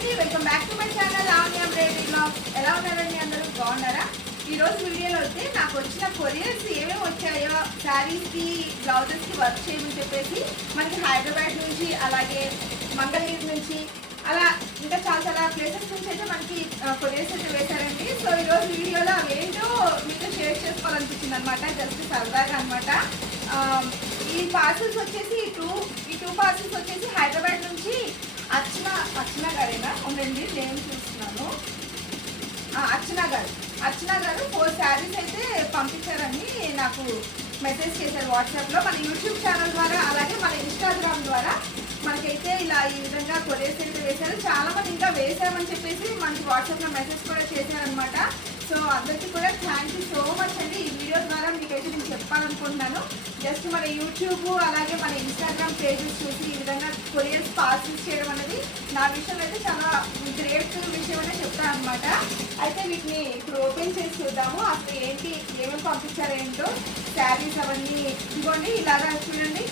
అండి welcome back to my channel ఆనియం రేడి blog ఎలా ఉన్నారండి అందరూ? బాగున్నారా? ఈ రోజు వీడియోలో అయితే నాకు వచ్చిన కొరియర్స్ ఏమేమి వచ్చాయో శారీస్కి బ్లౌజెస్కి వర్క్ చేయమని చెప్పేసి మనకి హైదరాబాద్ నుంచి అలాగే మంగళగిరి నుంచి అలా ఇంకా చాలా చాలా ప్లేసెస్ నుంచి అయితే మనకి కొరియర్స్ అయితే వేశారండి. సో ఈ రోజు వీడియోలో అవి ఏంటో మీతో షేర్ చేసుకోవాలనిపించింది అనమాట జస్ట్ సరదాగా అనమాట ఈ పార్సల్స్ వచ్చేసి ఈ టూ ఈ టూ పార్సల్స్ వచ్చేసి హైదరాబాద్ నుంచి అర్చన అర్చన గారేనా? ఉండండి నేను చూస్తున్నాను. అర్చన గారు. అర్చన గారు ఫోర్ శారీస్ అయితే పంపించారని నాకు మెసేజ్ చేశారు వాట్సాప్లో. మన యూట్యూబ్ ఛానల్ ద్వారా అలాగే మన ఇన్స్టాగ్రామ్ ద్వారా మనకైతే ఇలా ఈ విధంగా కొరియర్స్ అయితే వేశారు. చాలా మంది ఇంకా వేసామని చెప్పేసి మనకి వాట్సాప్లో మెసేజ్ కూడా చేశారనమాట సో అందరికీ కూడా థ్యాంక్ యూ సో మచ్ అండి. ఈ వీడియో ద్వారా మీకైతే నేను చెప్పాలనుకుంటున్నాను. జస్ట్ మన యూట్యూబ్ అలాగే మన ఇన్స్టాగ్రామ్ పేజెస్ చూసి ఈ విధంగా కొరియర్స్ పార్సల్స్ చేయడం అనేది నా విషయంలో అయితే చాలా గ్రేట్ విషయం అనే చెప్తాను అనమాట అయితే వీటిని ఇప్పుడు ఓపెన్ చేసి చూద్దాము. అసలు ఏంటి ఏమేమి పంపించారు ఏంటో శారీస్ అవన్నీ ఇదిగోండి ఇలాగా చూడండి.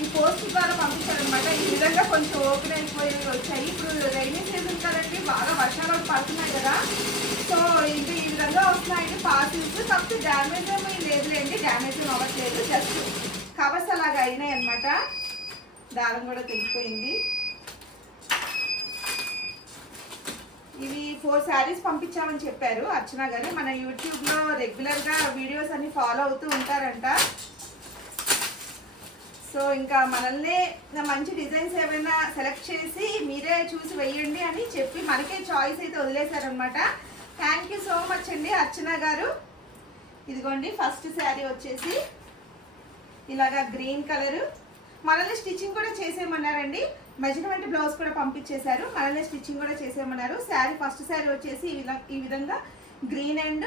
ఈ పోస్ట్ ద్వారా పంపించారనమాట ఈ విధంగా కొంచెం ఓపెన్ అయిపోయేవి వచ్చాయి. ఇప్పుడు రైనీ సీజన్ కదండి బాగా వర్షాలు కూడా పడుతున్నాయి కదా సో ఇది వస్తున్నాయండి. పార్సిల్స్ కాకపోతే డ్యామేజ్ ఏమీ లేదులేండి. డ్యామేజ్ ఏమి అవ్వట్లేదు. జస్ట్ కవర్స్ అలాగా అయినాయి అనమాట దారం కూడా తెగిపోయింది. ఇవి ఫోర్ శారీస్ పంపించామని చెప్పారు అర్చన గారు. మన యూట్యూబ్లో రెగ్యులర్గా వీడియోస్ అన్ని ఫాలో అవుతూ ఉంటారంట. సో ఇంకా మనల్నే మంచి డిజైన్స్ ఏమైనా సెలెక్ట్ చేసి మీరే చూసి వెయ్యండి అని చెప్పి మనకే చాయిస్ అయితే వదిలేశారనమాట థ్యాంక్ యూ సో మచ్ అండి అర్చన గారు. ఇదిగోండి ఫస్ట్ శారీ వచ్చేసి ఇలాగా గ్రీన్ కలరు మనల్ని స్టిచ్చింగ్ కూడా చేసేయమన్నారండి. మెజర్మెంట్ బ్లౌజ్ కూడా పంపించేశారు. మనల్ని స్టిచ్చింగ్ కూడా చేసేయమన్నారు. శారీ ఫస్ట్ శారీ వచ్చేసి ఈ విధంగా గ్రీన్ అండ్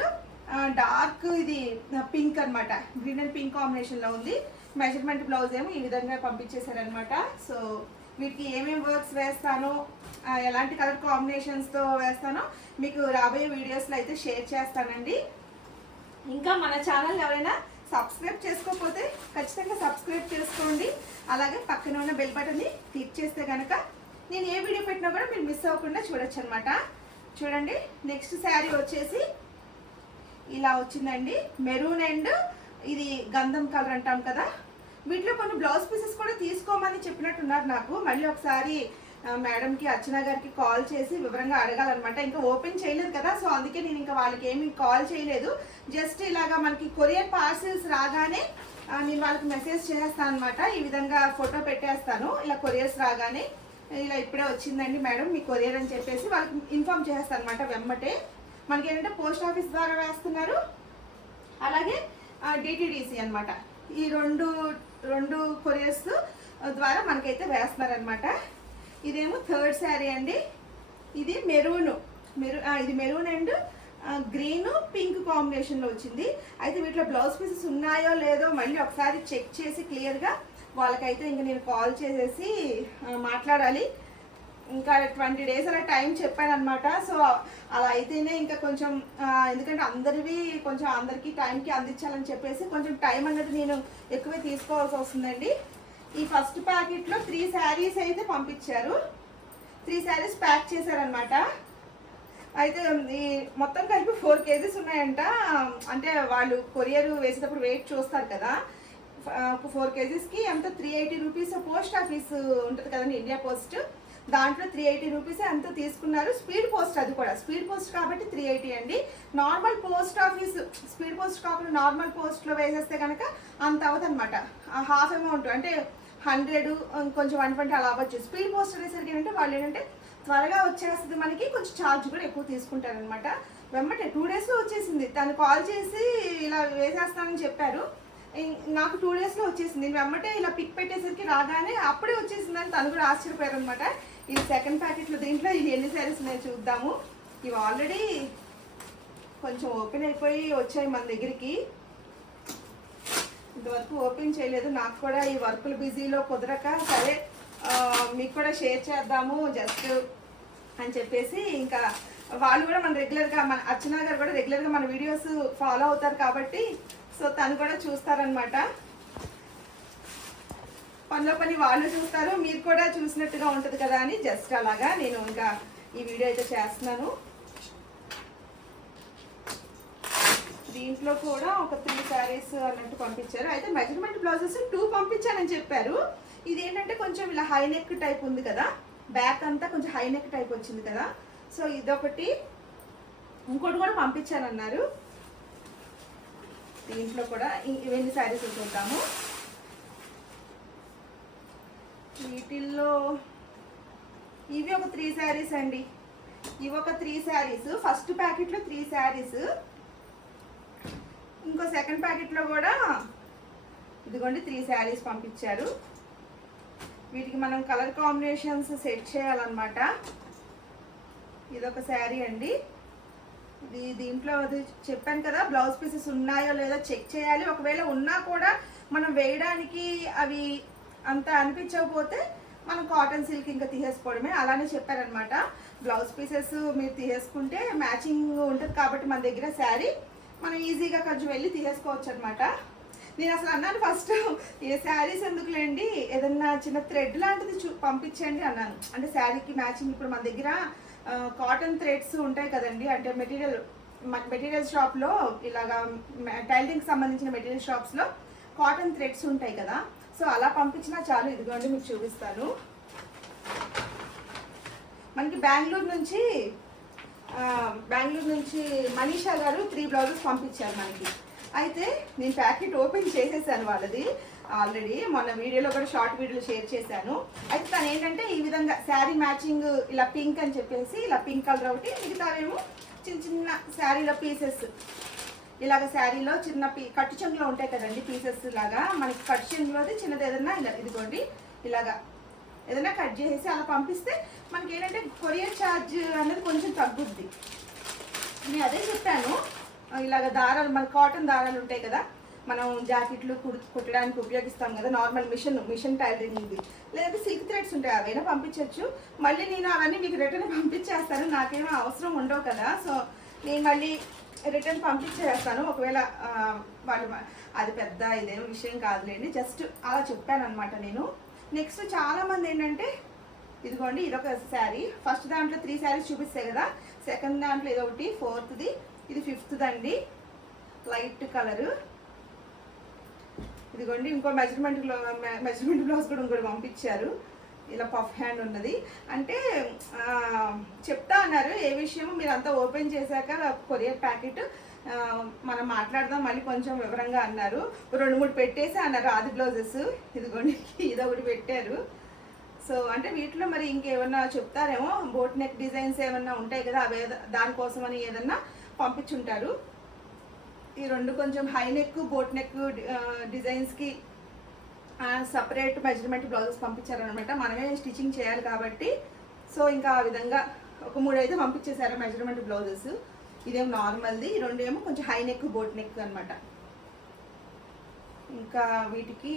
డార్క్ ఇది పింక్ అన్నమాట. గ్రీన్ అండ్ పింక్ కాంబినేషన్లో ఉంది. మెజర్మెంట్ బ్లౌజ్ ఏమో ఈ విధంగా పంపించేశారనమాట సో వీటికి ఏమేమి వర్క్స్ వేస్తానో ఎలాంటి కలర్ కాంబినేషన్స్తో వేస్తానో మీకు రాబోయే వీడియోస్లో అయితే షేర్ చేస్తానండి. ఇంకా మన ఛానల్ ఎవరైనా సబ్స్క్రైబ్ చేసుకోకపోతే ఖచ్చితంగా సబ్స్క్రైబ్ చేసుకోండి. అలాగే పక్కన ఉన్న బెల్ బటన్ని క్లిక్ చేస్తే కనుక నేను ఏ వీడియో పెట్టినా కూడా మీరు మిస్ అవ్వకుండా చూడొచ్చు అనమాట చూడండి నెక్స్ట్ శారీ వచ్చేసి ఇలా వచ్చిందండి. మెరూన్ అండ్ ఇది గంధం కలర్ అంటాం కదా. వీటిలో కొన్ని బ్లౌజ్ పీసెస్ కూడా తీసుకోమని చెప్పినట్టున్నారు నాకు. మళ్ళీ ఒకసారి మేడంకి అర్చన గారికి కాల్ చేసి వివరంగా అడగాలన్నమాట. ఇంకా ఓపెన్ చేయలేదు కదా సో అందుకే నేను ఇంకా వాళ్ళకి ఏమి కాల్ చేయలేదు. జస్ట్ ఇలాగా మనకి కొరియర్ పార్సిల్స్ రాగానే నేను వాళ్ళకి మెసేజ్ చేస్తాను అనమాట ఈ విధంగా ఫోటో పెట్టేస్తాను. ఇలా కొరియర్స్ రాగానే ఇలా ఇప్పుడే వచ్చిందండి మేడం మీ కొరియర్ అని చెప్పేసి వాళ్ళకి ఇన్ఫామ్ చేస్తాను అనమాట వెమ్మటే మనకి ఏంటంటే పోస్ట్ ఆఫీస్ ద్వారా వేస్తున్నారు. అలాగే డిటిడిసి అనమాట ఈ రెండు రెండు కొరియర్స్ ద్వారా మనకైతే వేస్తున్నారనమాట ఇదేమో థర్డ్ శారీ అండి. ఇది మెరూన్. మెరూ ఇది మెరూన్ అండ్ గ్రీన్ పింక్ కాంబినేషన్లో వచ్చింది. అయితే వీటిలో బ్లౌజ్ పీసెస్ ఉన్నాయో లేదో మళ్ళీ ఒకసారి చెక్ చేసి క్లియర్గా వాళ్ళకైతే ఇంక నేను కాల్ చేసేసి మాట్లాడాలి. ఇంకా ట్వంటీ డేస్ అలా టైం చెప్పాను అనమాట సో అలా అయితేనే ఇంకా కొంచెం ఎందుకంటే అందరివి కొంచెం అందరికీ టైంకి అందించాలని చెప్పేసి కొంచెం టైం అనేది నేను ఎక్కువే తీసుకోవాల్సి వస్తుందండి. ఈ ఫస్ట్ ప్యాకెట్లో త్రీ శారీస్ అయితే పంపించారు. త్రీ శారీస్ ప్యాక్ చేశారనమాట అయితే ఈ మొత్తం కలిపి ఫోర్ కేజీస్ ఉన్నాయంట. అంటే వాళ్ళు కొరియర్ వేసేటప్పుడు వెయిట్ చూస్తారు కదా. ఫోర్ కేజీస్కి ఎంత? Three eighty rupees post office ఉంటుంది కదండి ఇండియా పోస్ట్. దాంట్లో త్రీ ఎయిటీ రూపీస్ ఎంత తీసుకున్నారు. స్పీడ్ పోస్ట్ అది కూడా. స్పీడ్ పోస్ట్ కాబట్టి త్రీ ఎయిటీ అండి. Normal post office speed post కాకుండా నార్మల్ పోస్ట్లో వేసేస్తే కనుక అంత అవ్వదన్నమాట. హాఫ్ అమౌంట్ అంటే హండ్రెడ్ కొంచెం వన్ ట్వంటీ అలా అవ్వచ్చు. స్పీడ్ పోస్ట్ అనేసరికి ఏంటంటే వాళ్ళు ఏంటంటే త్వరగా వచ్చేస్తుంది మనకి కొంచెం ఛార్జ్ కూడా ఎక్కువ తీసుకుంటారనమాట వెంబటే టూ డేస్లో వచ్చేసింది. తను కాల్ చేసి ఇలా వేసేస్తానని చెప్పారు. ఇం- నాకు టూ డేస్లో వచ్చేసింది. నేను వెంబటే ఇలా పిక్ పెట్టేసరికి రాగానే అప్పుడే వచ్చేసిందని తను కూడా ఆశ్చర్యపోయారు అనమాట ఇది సెకండ్ ప్యాకెట్లో దీంట్లో ఎన్ని శారీస్ ఉన్నాయో చూద్దాము. ఇవి ఆల్రెడీ కొంచెం ఓపెన్ అయిపోయి వచ్చాయి మన దగ్గరికి. ఇంతవరకు ఓపెన్ చేయలేదు. నాకు కూడా ఈ వర్కులు బిజీలో కుదరక సరే మీకు కూడా షేర్ చేద్దాము జస్ట్ అని చెప్పేసి ఇంకా వాళ్ళు కూడా మన రెగ్యులర్గా మన అర్చనా గారు కూడా రెగ్యులర్గా మన వీడియోస్ ఫాలో అవుతారు కాబట్టి సో తను కూడా చూస్తారనమాట పనిలో పని వాళ్ళు చూస్తారు మీరు కూడా చూసినట్టుగా ఉంటుంది కదా అని జస్ట్ అలాగా నేను ఇంకా ఈ వీడియో అయితే చేస్తున్నాను. దీంట్లో కూడా ఒక త్రీ శారీస్ అన్నట్టు పంపించారు. అయితే మెజర్మెంట్ బ్లౌజెస్ టూ పంపించానని చెప్పారు. ఇది ఏంటంటే కొంచెం ఇలా హై నెక్ టైప్ ఉంది కదా బ్యాక్ అంతా కొంచెం హై నెక్ టైప్ వచ్చింది కదా. సో ఇదొకటి. ఇంకోటి కూడా పంపించానన్నారు. దీంట్లో కూడా ఇవన్నీ శారీస్ చూద్దాము. వీటిల్లో ఇవి ఒక త్రీ శారీస్ అండి. ఇవి ఒక త్రీ శారీస్. ఫస్ట్ ప్యాకెట్లో త్రీ శారీస్. ఇంకో సెకండ్ ప్యాకెట్లో కూడా ఇదిగోండి త్రీ శారీస్ పంపించారు. వీటికి మనం కలర్ కాంబినేషన్స్ సెట్ చేయాలన్నమాట. ఇదొక శారీ అండి. ఇది దీంట్లో అది చెప్పాను కదా బ్లౌజ్ పీసెస్ ఉన్నాయో లేదో చెక్ చేయాలి. ఒకవేళ ఉన్నా కూడా మనం వేయడానికి అవి అంత అనిపించకపోతే మనం కాటన్ సిల్క్ ఇంకా తీసేసుకోవడమే. అలానే చెప్పారనమాట. బ్లౌజ్ పీసెస్ మీరు తీసేసుకుంటే మ్యాచింగ్ ఉంటుంది కాబట్టి మన దగ్గర శారీ మనం ఈజీగా కొంచెం వెళ్ళి తీసేసుకోవచ్చు అనమాట నేను అసలు అన్నాను ఫస్ట్ ఏ శారీస్ ఎందుకులేండి? ఏదన్నా చిన్న థ్రెడ్ లాంటిది చూ పంపించండి అన్నాను. అంటే శారీకి మ్యాచింగ్ ఇప్పుడు మన దగ్గర కాటన్ థ్రెడ్స్ ఉంటాయి కదండి. అంటే మెటీరియల్ మెటీరియల్ షాప్లో ఇలాగా టైలరింగ్ సంబంధించిన మెటీరియల్ షాప్స్లో కాటన్ థ్రెడ్స్ ఉంటాయి కదా. సో అలా పంపించినా చాలు. ఇదిగోండి మీకు చూపిస్తాను. మనకి బెంగళూరు నుంచి బెంగళూరు నుంచి మనీషా గారు త్రీ బ్లౌజెస్ పంపించారు మనకి. అయితే నేను ప్యాకెట్ ఓపెన్ చేసేసాను వాళ్ళది ఆల్రెడీ. మొన్న వీడియోలో కూడా షార్ట్ వీడియోలు షేర్ చేశాను. అయితే తను ఏంటంటే ఈ విధంగా శారీ మ్యాచింగ్ ఇలా పింక్ అని చెప్పేసి ఇలా పింక్ కలర్ ఒకటి మిగతావేమో చిన్న చిన్న శారీలో పీసెస్. ఇలాగ శారీలో చిన్న పీ కట్టు చెంగులో ఉంటాయి కదండి పీసెస్ లాగా. మనకి కట్టు చెంగులోది చిన్నది ఏదన్నా ఇలా ఇదిగోండి ఇలాగా ఏదైనా కట్ చేసేసి అలా పంపిస్తే మనకి ఏంటంటే కొరియర్ ఛార్జ్ అనేది కొంచెం తగ్గుద్ది. నేను అదే చెప్పాను. ఇలాగ దారాలు మన కాటన్ దారాలు ఉంటాయి కదా మనం జాకెట్లు కుడు కుట్టడానికి ఉపయోగిస్తాం కదా నార్మల్ మిషన్ మిషన్ టైలరింగ్ది లేదంటే సిల్క్ థ్రెడ్స్ ఉంటాయి అవైనా పంపించవచ్చు మళ్ళీ నేను అవన్నీ మీకు రిటర్న్ పంపించేస్తాను నాకేమో అవసరం ఉండవు కదా. సో నేను మళ్ళీ రిటర్న్ పంపించేస్తాను. ఒకవేళ వాళ్ళు అది పెద్ద ఇదేం విషయం కాదులేండి. జస్ట్ అలా చెప్పాను అనమాట నేను. నెక్స్ట్ చాలా మంది ఏంటంటే ఇదిగోండి ఇదొక శారీ. ఫస్ట్ దాంట్లో త్రీ శారీస్ చూపిస్తాయి కదా సెకండ్ దాంట్లో ఇదొకటి ఫోర్త్ది ఇది ఫిఫ్త్ది అండి. లైట్ కలరు ఇదిగోండి ఇంకో మెజర్మెంట్ మెజర్మెంట్ బ్లౌజ్ కూడా ఇంకోటి పంపించారు. ఇలా పఫ్ హ్యాండ్ ఉన్నది. అంటే చెప్తా అన్నారు. ఏ విషయం మీరు అంతా ఓపెన్ చేశాక కొరియర్ ప్యాకెట్ మనం మాట్లాడదాం మళ్ళీ కొంచెం వివరంగా అన్నారు. రెండు మూడు పెట్టేసి అన్నారు ఆది బ్లౌజెస్. ఇదిగోండి ఇదొకటి పెట్టారు. సో అంటే వీటిలో మరి ఇంకేమన్నా చెప్తారేమో? బోట్ నెక్ డిజైన్స్ ఏమన్నా ఉంటాయి కదా అవి దానికోసం అని ఏదన్నా పంపించుంటారు. ఈ రెండు కొంచెం హై నెక్ బోట్ నెక్ డిజైన్స్కి సపరేట్ మెజర్మెంట్ బ్లౌజెస్ పంపించారనమాట మనమే స్టిచ్చింగ్ చేయాలి కాబట్టి. సో ఇంకా ఆ విధంగా ఒక మూడు అయితే పంపించేశారు మెజర్మెంట్ బ్లౌజెస్ ఇదేం నార్మల్ది. రెండేమో కొంచెం హై నెక్ బోట్ నెక్ అనమాట ఇంకా వీటికి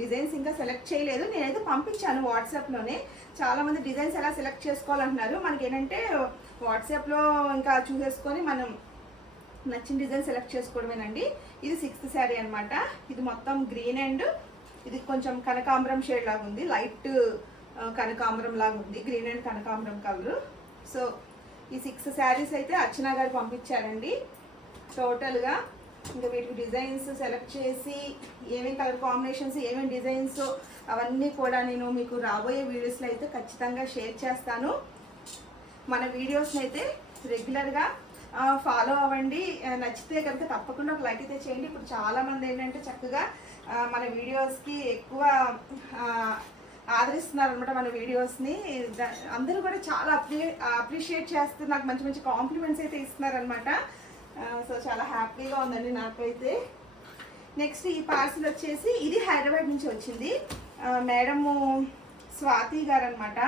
డిజైన్స్ ఇంకా సెలెక్ట్ చేయలేదు. నేనైతే పంపించాను వాట్సాప్లోనే. చాలామంది డిజైన్స్ ఎలా సెలెక్ట్ చేసుకోవాలంటున్నారు. మనకి ఏంటంటే వాట్సాప్లో ఇంకా చూసేసుకొని మనం నచ్చిన డిజైన్ సెలెక్ట్ చేసుకోవడమేనండి. ఇది సిక్స్త్ శారీ అనమాట ఇది మొత్తం గ్రీన్ అండ్ ఇది కొంచెం కనకాంబరం షేడ్ లాగా ఉంది. లైట్ కనకాంబరం లాగా ఉంది. గ్రీన్ అండ్ కనకాంబరం కలర్. సో ఈ సిక్స్ శారీస్ అయితే అర్చన గారు పంపించారండి. టోటల్గా ఇంకా వీటికి డిజైన్స్ సెలెక్ట్ చేసి ఏమేమి కలర్ కాంబినేషన్స్ ఏమేమి డిజైన్స్ అవన్నీ కూడా నేను మీకు రాబోయే వీడియోస్లో అయితే ఖచ్చితంగా షేర్ చేస్తాను. మన వీడియోస్ని అయితే రెగ్యులర్గా ఫాలో అవ్వండి. నచ్చితే కనుక తప్పకుండా ఒక లైక్ అయితే చేయండి. ఇప్పుడు చాలామంది ఏంటంటే చక్కగా మన వీడియోస్కి ఎక్కువ ఆదరిస్తున్నారు అనమాట మన వీడియోస్ని అందరూ కూడా చాలా అప్రి అప్రిషియేట్ చేస్తూ నాకు మంచి మంచి కాంప్లిమెంట్స్ అయితే ఇస్తున్నారనమాట సో చాలా హ్యాపీగా ఉందండి నాకైతే. నెక్స్ట్ ఈ పార్సిల్ వచ్చేసి ఇది హైదరాబాద్ నుంచి వచ్చింది. మేడము స్వాతి గారు అనమాట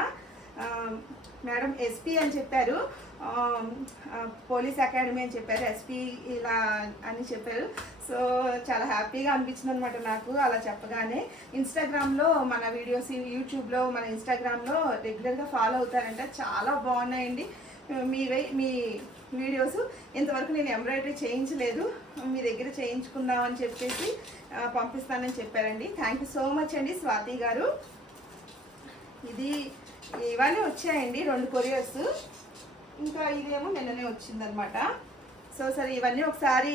మేడం ఎస్పీ అని చెప్పారు. Um, uh, పోలీస్ అకాడమీ అని చెప్పారు ఎస్పీ ఇలా అని చెప్పారు. సో చాలా హ్యాపీగా అనిపించింది అనమాట నాకు అలా చెప్పగానే. ఇన్స్టాగ్రామ్లో మన వీడియోస్ యూట్యూబ్లో మన ఇన్స్టాగ్రామ్లో రెగ్యులర్గా ఫాలో అవుతారంట. చాలా బాగున్నాయండి. మీ మీ వీడియోస్ ఇంతవరకు నేను ఎంబ్రాయిడరీ చేయించలేదు. మీ దగ్గర చేయించుకుందాం అని చెప్పేసి పంపిస్తానని చెప్పారండి. థ్యాంక్ యూ సో మచ్ అండి స్వాతి గారు. ఇది ఇవన్నీ వచ్చాయండి రెండు కొరియర్స్ ఇంకా ఇదేమో నిన్ననే వచ్చిందనమాట సో సరే ఇవన్నీ ఒకసారి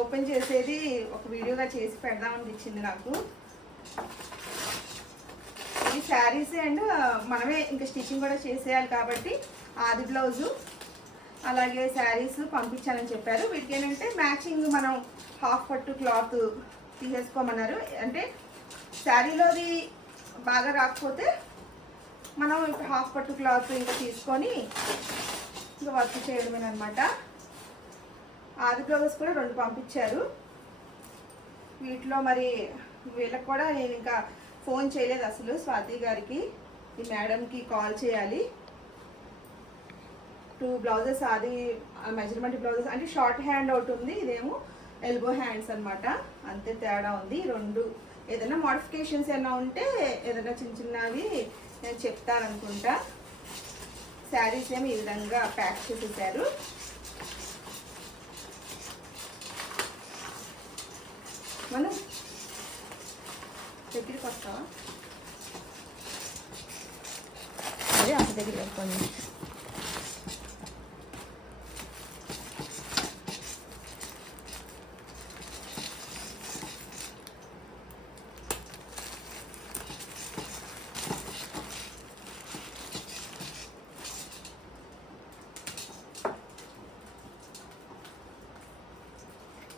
ఓపెన్ చేసేది ఒక వీడియోగా చేసి పెడదామనిపించింది నాకు. ఈ శారీస్ అండ్ మనమే ఇంకా స్టిచ్చింగ్ కూడా చేసేయాలి కాబట్టి ఆది బ్లౌజు అలాగే శారీస్ పంపించాలని చెప్పారు. వీటికి ఏంటంటే మ్యాచింగ్ మనం హాఫ్ పట్టు క్లాత్ తీసేసుకోమన్నారు. అంటే శారీలోది బాగా రాకపోతే మనం ఇప్పుడు హాఫ్ పట్టు క్లాత్ ఇంకా తీసుకొని ఇంకా వర్క్ చేయడమేనమాట ఆది బ్లౌజెస్ కూడా రెండు పంపించారు. వీటిలో మరి వీళ్ళకి కూడా నేను ఇంకా ఫోన్ చేయలేదు అసలు స్వాతి గారికి. ఈ మేడంకి కాల్ చేయాలి. టూ బ్లౌజెస్ అది మెజర్మెంట్ బ్లౌజెస్ అంటే షార్ట్ హ్యాండ్ ఒకటి ఉంది ఇదేమో ఎల్బో హ్యాండ్స్ అనమాట అంతే తేడా ఉంది. రెండు ఏదైనా మోడిఫికేషన్స్ ఏమైనా ఉంటే ఏదైనా చిన్న చిన్నవి నేను చెప్తాను అనుకుంటా శారీస్ ఏమి ఈ విధంగా ప్యాక్ చేసేసారు. మనం దగ్గరికి వస్తావా? అదే అంత దగ్గర వెళ్ళిపోయింది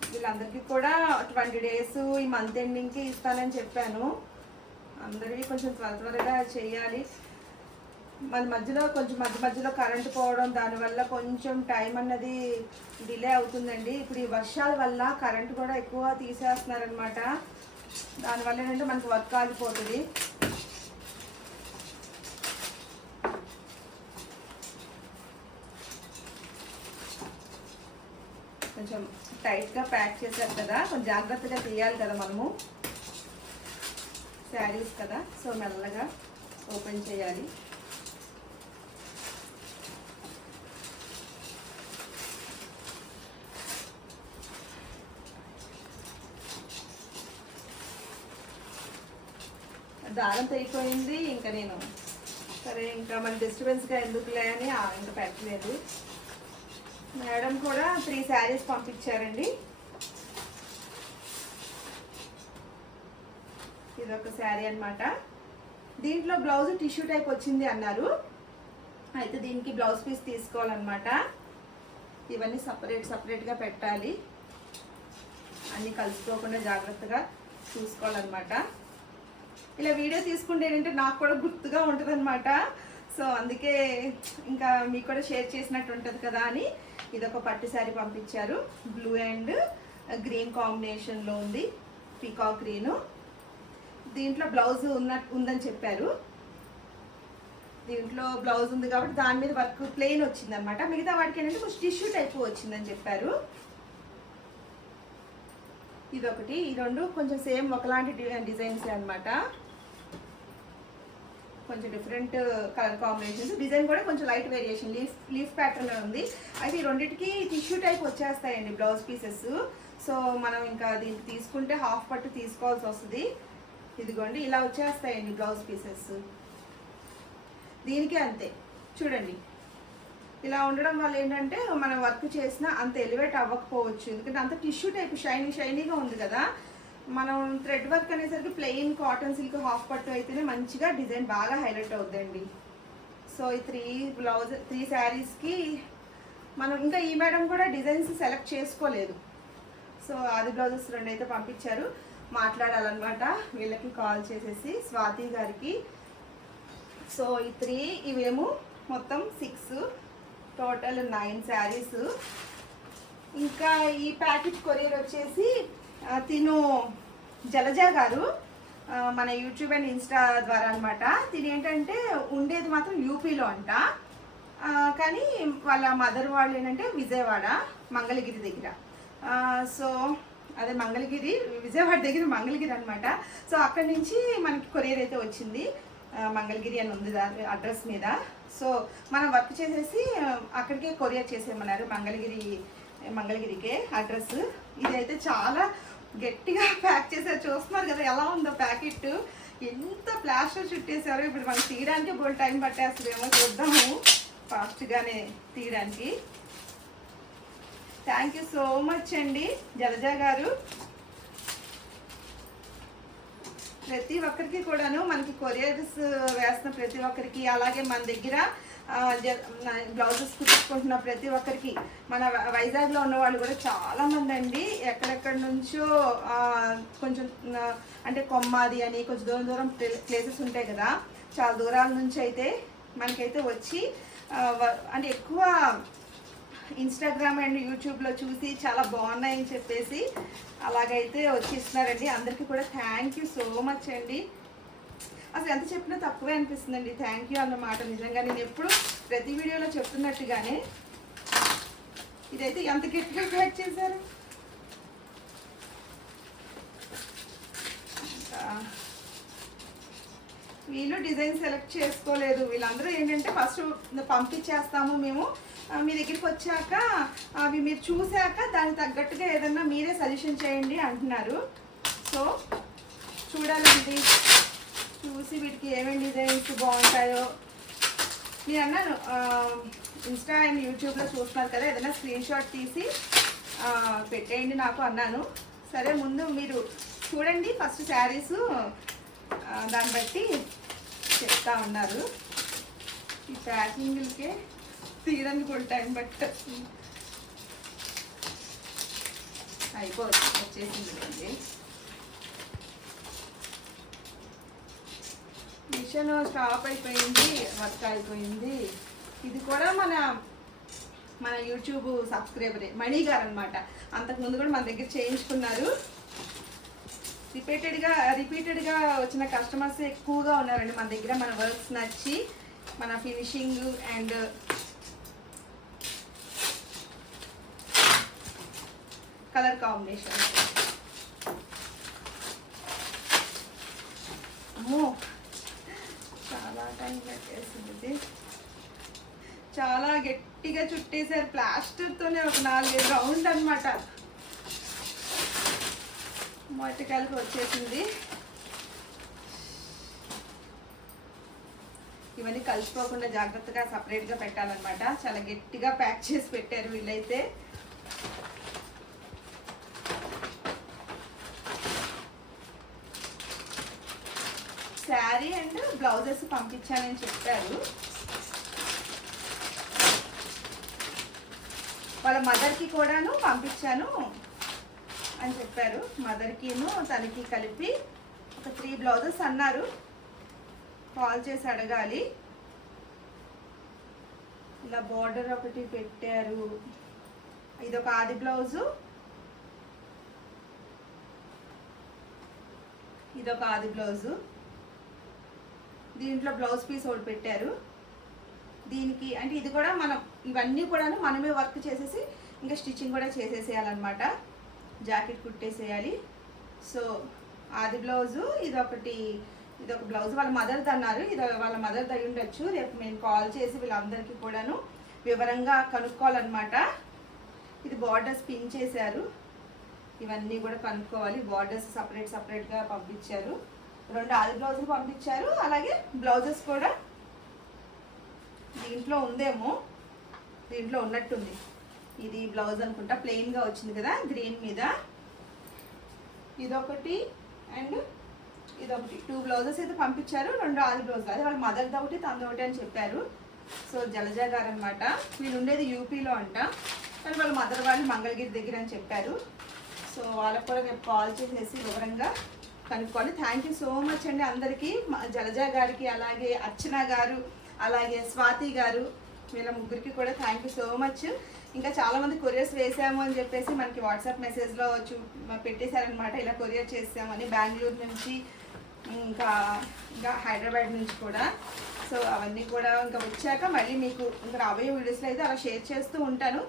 వీళ్ళందరికీ కూడా ట్వంటీ డేస్ ఈ మంత్ ఎండింగ్కి ఇస్తానని చెప్పాను. అందరికీ కొంచెం త్వర త్వరగా చేయాలి. మన మధ్యలో కొంచెం మధ్య మధ్యలో కరెంట్ పోవడం దానివల్ల కొంచెం టైం అన్నది డిలే అవుతుందండి. ఇప్పుడు ఈ వర్షాల వల్ల కరెంటు కూడా ఎక్కువ తీసేస్తున్నారనమాట దానివల్ల ఏంటంటే మనకు వర్క్ ఆగిపోతుంది. కొంచెం టైట్గా ప్యాక్ చేశారు కదా కొంచెం జాగ్రత్తగా తీయాలి కదా మనము. శారీస్ కదా సో మెల్లగా ఓపెన్ చేయాలి. దారం తెగిపోయింది ఇంకా నేను సరే ఇంకా మన డిస్టర్బెన్స్గా ఎందుకులే అని ఆ- ఇంకా పెట్టలేదు. మేడం కూడా త్రీ శారీస్ పంపించారండి. ఇది ఒక శారీ అన్నమాట. దీంట్లో బ్లౌజ్ టిష్యూ టైప్ వచ్చింది అన్నారు. అయితే దీనికి బ్లౌజ్ పీస్ తీసుకోవాలన్నమాట. ఇవన్నీ సపరేట్ సపరేట్గా పెట్టాలి. అన్నీ కలుసుకోకుండా జాగ్రత్తగా చూసుకోవాలన్నమాట. ఇలా వీడియో తీసుకుంటే ఏంటంటే నాకు కూడా గుర్తుగా ఉంటుంది సో అందుకే ఇంకా మీకు కూడా షేర్ చేసినట్టు ఉంటుంది కదా అని ఇదొక పట్టు శారీ పంపించారు. బ్లూ అండ్ గ్రీన్ కాంబినేషన్లో ఉంది పీకాక్ గ్రీను దీంట్లో బ్లౌజ్ ఉన్న ఉందని చెప్పారు. దీంట్లో బ్లౌజ్ ఉంది కాబట్టి దాని మీద వర్క్ ప్లెయిన్ వచ్చింది అనమాట మిగతా వాటికి ఏంటంటే కొంచెం టిష్యూ టైప్ వచ్చిందని చెప్పారు. ఇదొకటి. ఈ రెండు కొంచెం సేమ్ ఒకలాంటి డిజైన్స్ అనమాట కొంచెం డిఫరెంట్ కలర్ కాంబినేషన్స్ డిజైన్ కూడా కొంచెం light variation leaf leaf pattern ఉంది. అయితే ఈ రెండింటికి టిష్యూ టైప్ వచ్చేస్తాయండి బ్లౌజ్ పీసెస్ సో మనం ఇంకా దీనికి తీసుకుంటే హాఫ్ పట్టు తీసుకోవాల్సి వస్తుంది. ఇదిగోండి ఇలా వచ్చేస్తాయండి బ్లౌజ్ పీసెస్ దీనికి అంతే. చూడండి. ఇలా ఉండడం వల్ల ఏంటంటే మనం వర్క్ చేసినా అంత ఎలివేట్ అవ్వకపోవచ్చు. ఎందుకంటే అంత టిష్యూ టైప్ షైనీ షైనీగా ఉంది కదా. మనం థ్రెడ్ వర్క్ అనేసరికి ప్లెయిన్ కాటన్ సిల్క్ హాఫ్ పట్టు అయితేనే మంచిగా డిజైన్ బాగా హైలైట్ అవుతుందండి సో ఈ త్రీ బ్లౌజ్ త్రీ శారీస్కి మనం ఇంకా ఈ మేడం కూడా డిజైన్స్ సెలెక్ట్ చేసుకోలేదు. సో ఆది బ్లౌజెస్ రెండు అయితే పంపించారు. మాట్లాడాలన్నమాట. వీళ్ళకి కాల్ చేసేసి స్వాతి గారికి. సో ఈ త్రీ ఇవేమో మొత్తం సిక్స్ టోటల్ నైన్ శారీస్ ఇంకా ఈ ప్యాకెట్ కొరియర్ వచ్చేసి తిను జలజ గారు మన యూట్యూబ్ అండ్ ఇన్స్టా ద్వారా అనమాట తిని ఏంటంటే ఉండేది మాత్రం యూపీలో అంట. కానీ వాళ్ళ మదర్ వాళ్ళు ఏంటంటే విజయవాడ మంగళగిరి దగ్గర. సో అదే మంగళగిరి విజయవాడ దగ్గర మంగళగిరి అనమాట సో అక్కడి నుంచి మనకి కొరియర్ అయితే వచ్చింది. మంగళగిరి అని ఉంది దాని అడ్రస్ మీద. సో మనం వర్క్ చేసేసి అక్కడికే కొరియర్ చేసేయమన్నారు. మంగళగిరి మంగళగిరికే అడ్రస్. ఇదైతే చాలా గట్టిగా ప్యాక్ చేశారు. చూస్తున్నారు కదా ఎలా ఉందో ప్యాకెట్. ఎంత ప్లాస్టర్ చుట్టేశారు ఇప్పుడు మనం తీయడానికి బోల్ టైం పట్టేస్తుందేమో చూద్దాము. ఫాస్ట్గానే తీయడానికి. థ్యాంక్ యూ సో మచ్ అండి జలజా గారు. ప్రతి ఒక్కరికి కూడాను మనకి కొరియర్స్ వేస్తున్న ప్రతి ఒక్కరికి అలాగే మన దగ్గర బ్లౌజెస్ కుట్టించుకుంటున్న ప్రతి ఒక్కరికి మన వైజాగ్లో ఉన్న వాళ్ళు కూడా చాలామంది అండి ఎక్కడెక్కడి నుంచో కొంచెం అంటే కొమ్మాది అని కొంచెం దూరం దూరం ప్లేసెస్ ఉంటాయి కదా. చాలా దూరాల నుంచి అయితే మనకైతే వచ్చి అంటే ఎక్కువ ఇన్స్టాగ్రామ్ అండ్ యూట్యూబ్లో చూసి చాలా బాగున్నాయని చెప్పేసి అలాగైతే వచ్చి ఇస్తున్నారండి అందరికీ కూడా థ్యాంక్ యూ సో మచ్ అండి. అసలు ఎంత చెప్పినా తక్కువే అనిపిస్తుందండి. థ్యాంక్ యూ అన్నమాట నిజంగా నేను ఎప్పుడు ప్రతి వీడియోలో చెప్తున్నట్టుగానే ఇదైతే ఎంత గట్టిగా ప్యాక్ చేశారు? వీళ్ళు డిజైన్ సెలెక్ట్ చేసుకోలేదు. వీళ్ళందరూ ఏంటంటే ఫస్ట్ పంపించేస్తాము మేము. మీ దగ్గరికి వచ్చాక అవి మీరు చూశాక దానికి తగ్గట్టుగా ఏదన్నా మీరే సజెషన్ చేయండి అంటున్నారు. సో చూడాలండి. చూసి వీటికి ఏమేమి డిజైన్స్ బాగుంటాయో. నేను అన్నాను ఇన్స్టా అండ్ యూట్యూబ్లో చూస్తున్నారు కదా ఏదైనా స్క్రీన్ షాట్ తీసి పెట్టేయండి నాకు అన్నాను. సరే ముందు మీరు చూడండి ఫస్ట్ శారీస్ దాన్ని బట్టి చెప్తా ఉన్నారు. ఈ ప్యాకింగ్లకే తీయడానికి కూడా టైం బట్ అయిపోతుంది వచ్చేసింది. మిషన్ స్టాప్ అయిపోయింది వర్క్ అయిపోయింది. ఇది కూడా మన మన యూట్యూబ్ సబ్స్క్రైబరే మణి గారు అనమాట అంతకుముందు కూడా మన దగ్గర చేయించుకున్నారు. రిపీటెడ్గా రిపీటెడ్గా వచ్చిన కస్టమర్స్ ఎక్కువగా ఉన్నారండి మన దగ్గర మన వర్క్స్ నచ్చి మన ఫినిషింగ్ అండ్ కలర్ కాంబినేషన్. అమ్మో! చాలా టైం ఇది. చాలా గట్టిగా చుట్టేశారు. ప్లాస్టర్తోనే ఒక నాలుగైదు రౌండ్ అనమాట మొట్టకాయలకు వచ్చేసింది. ఇవన్నీ కలిసిపోకుండా జాగ్రత్తగా సపరేట్గా పెట్టాలన్నమాట. చాలా గట్టిగా ప్యాక్ చేసి పెట్టారు వీళ్ళైతే. శారీ అండ్ బ్లౌజెస్ పంపించానని చెప్పారు. వాళ్ళ మదర్కి కూడాను పంపించాను అని చెప్పారు. మదర్కిను తనకి కలిపి ఒక త్రీ బ్లౌజెస్ అన్నారు. కాల్ చేసి అడగాలి. ఇలా బార్డర్ ఒకటి పెట్టారు. ఇదొక ఆది బ్లౌజు. ఇదొక ఆది బ్లౌజు. దీంట్లో బ్లౌజ్ పీస్ ఒకటి పెట్టారు. దీనికి అంటే ఇది కూడా మనం ఇవన్నీ కూడాను మనమే వర్క్ చేసేసి ఇంకా స్టిచ్చింగ్ కూడా చేసేసేయాలన్నమాట. జాకెట్ కుట్టేసేయాలి. సో అది బ్లౌజు ఇదొకటి ఇదొక బ్లౌజ్ వాళ్ళ మదర్ది అన్నారు. ఇది వాళ్ళ మదర్ అయి ఉండొచ్చు. రేపు మేము కాల్ చేసి వీళ్ళందరికీ కూడాను వివరంగా కనుక్కోవాలన్నమాట. ఇది బార్డర్స్ పిన్ చేశారు. ఇవన్నీ కూడా కనుక్కోవాలి. బార్డర్స్ సపరేట్ సపరేట్గా పంపించారు. రెండు ఆది బ్లౌజులు పంపించారు. అలాగే బ్లౌజెస్ కూడా దీంట్లో ఉందేమో దీంట్లో ఉన్నట్టుంది. ఇది బ్లౌజ్ అనుకుంటా ప్లెయిన్గా వచ్చింది కదా గ్రీన్ మీద. ఇదొకటి అండ్ ఇదొకటి. టూ బ్లౌజెస్ అయితే పంపించారు రెండు ఆది బ్లౌజ్ అది వాళ్ళ మదర్ ఒకటి తనది ఒకటి అని చెప్పారు. సో జలజ గారు అనమాట వీళ్ళు ఉండేది యూపీలో అంట. కానీ వాళ్ళ మదర్ వాళ్ళు మంగళగిరి దగ్గర అని చెప్పారు. సో వాళ్ళకు కూడా రేపు కాల్ చేసేసి వివరంగా కనుక్కోవాలి థ్యాంక్ యూ సో మచ్ అండి అందరికీ. జలజా జలజ గారికి అలాగే అర్చన గారు అలాగే స్వాతి గారు వీళ్ళ ముగ్గురికి కూడా థ్యాంక్ యూ సో మచ్ ఇంకా చాలామంది కొరియర్స్ వేసాము అని చెప్పేసి మనకి వాట్సాప్ మెసేజ్లో చూ పెట్టేశారనమాట ఇలా కొరియర్ చేసామని బెంగళూరు నుంచి ఇంకా ఇంకా హైదరాబాద్ నుంచి కూడా. సో అవన్నీ కూడా ఇంకా వచ్చాక మళ్ళీ మీకు ఇంకా రాబోయే వీడియోస్లో అయితే అలా షేర్ చేస్తూ ఉంటాను.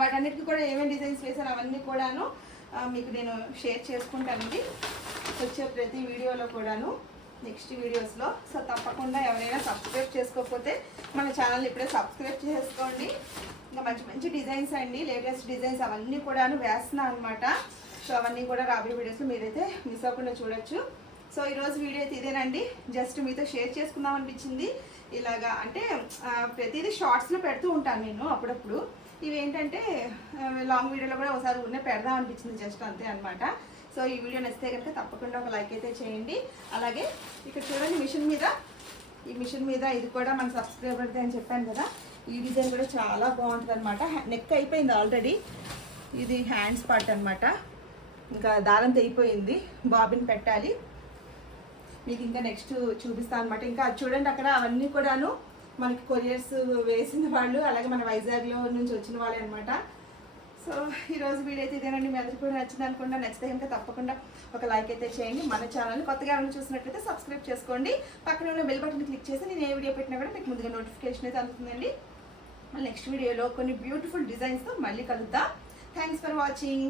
వాటన్నిటికీ కూడా ఏమేమి డిజైన్స్ వేసాను అవన్నీ కూడాను మీకు నేను షేర్ చేసుకుంటానండి. వచ్చే ప్రతి వీడియోలో కూడాను నెక్స్ట్ వీడియోస్లో. సో తప్పకుండా ఎవరైనా సబ్స్క్రైబ్ చేసుకోకపోతే మన ఛానల్ ఇప్పుడే సబ్స్క్రైబ్ చేసుకోండి. ఇంకా మంచి మంచి డిజైన్స్ అండి లేటెస్ట్ డిజైన్స్ అవన్నీ కూడాను వేస్తున్నాను అనమాట సో అవన్నీ కూడా రాబోయే వీడియోస్లో మీరైతే మిస్ అవ్వకుండా చూడొచ్చు. సో ఈరోజు వీడియో అయితే ఇదేనండి. జస్ట్ మీతో షేర్ చేసుకుందాం అనిపించింది. ఇలాగా అంటే ప్రతిదీ షార్ట్స్లో పెడుతూ ఉంటాను నేను అప్పుడప్పుడు. ఇవి ఏంటంటే లాంగ్ వీడియోలో కూడా ఒకసారి ఉన్న పెడదాం అనిపించింది జస్ట్ అంతే అనమాట సో ఈ వీడియో నచ్చితే కనుక తప్పకుండా ఒక లైక్ అయితే చేయండి. అలాగే ఇక్కడ చూడండి మిషన్ మీద. ఈ మిషన్ మీద ఇది కూడా మన సబ్స్క్రైబర్ది అని చెప్పాను కదా. ఈ డిజైన్ కూడా చాలా బాగుంటుంది అనమాట నెక్ అయిపోయింది ఆల్రెడీ ఇది హ్యాండ్స్ పార్ట్ అనమాట ఇంకా దారం తెగిపోయింది. బాబిన్ పెట్టాలి. మీకు ఇంకా నెక్స్ట్ చూపిస్తాను అనమాట ఇంకా అది చూడండి అక్కడ అవన్నీ కూడాను. మనకి కొరియర్స్ వేసిన వాళ్ళు అలాగే మన వైజాగ్లో నుంచి వచ్చిన వాళ్ళే అనమాట సో ఈరోజు వీడియో అయితే ఇదేనండి మీ అందరికీ కూడా నచ్చింది అనుకుంటా నచ్చితే కనుక తప్పకుండా ఒక లైక్ అయితే చేయండి. మన ఛానల్ కొత్తగా ఎవరైనా చూసినట్లయితే సబ్స్క్రైబ్ చేసుకోండి. పక్కన ఉన్న బెల్ బటన్ క్లిక్ చేసి నేను ఏ వీడియో పెట్టినా కూడా మీకు ముందుగా నోటిఫికేషన్ అయితే అందుతుందండి. నెక్స్ట్ వీడియోలో కొన్ని బ్యూటిఫుల్ డిజైన్స్తో మళ్ళీ కలుద్దాం. Thanks for watching